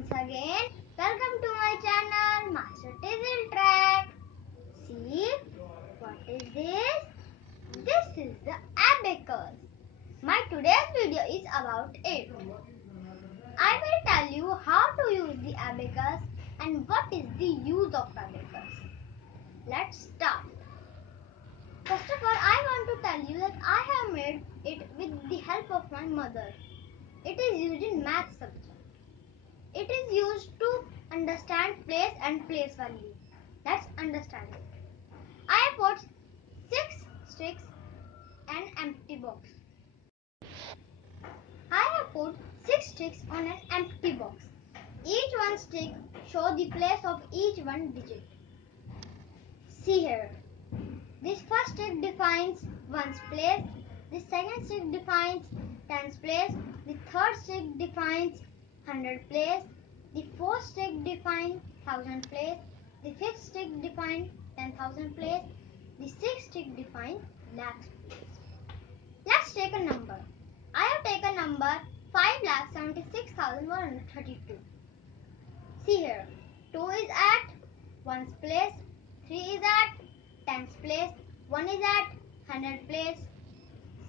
once again. Welcome to my channel, Master Tizzle Track. See, what is this? This is the abacus. My today's video is about it. I will tell you how to use the abacus and what is the use of abacus. Let's start. First of all, I want to tell you that I have made it with the help of my mother. It is used in math subject. It is used to understand place and place value. Let's understand it. I have put 6 sticks and empty box. I have put 6 sticks on an empty box. Each one stick show the place of each one digit. See here. This first stick defines ones place. The second stick defines tens place. The third stick defines hundred place. The fourth stick defines thousand place. The fifth stick defines 10,000 place. The sixth stick defines lakhs place. Let's take a number. I have taken number 5,76,132. See here. 2 is at ones place. 3 is at tens place. 1 is at hundred place.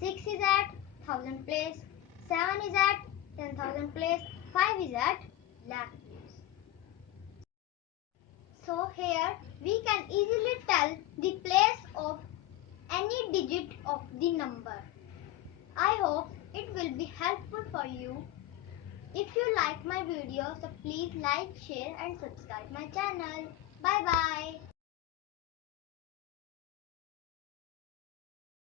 6 is at thousand place. 7 is at 10,000 place. 5 is at lakh place. So here we can easily tell the place of any digit of the number. I hope it will be helpful for you. If you like my video, so please like, share and subscribe my channel. Bye bye.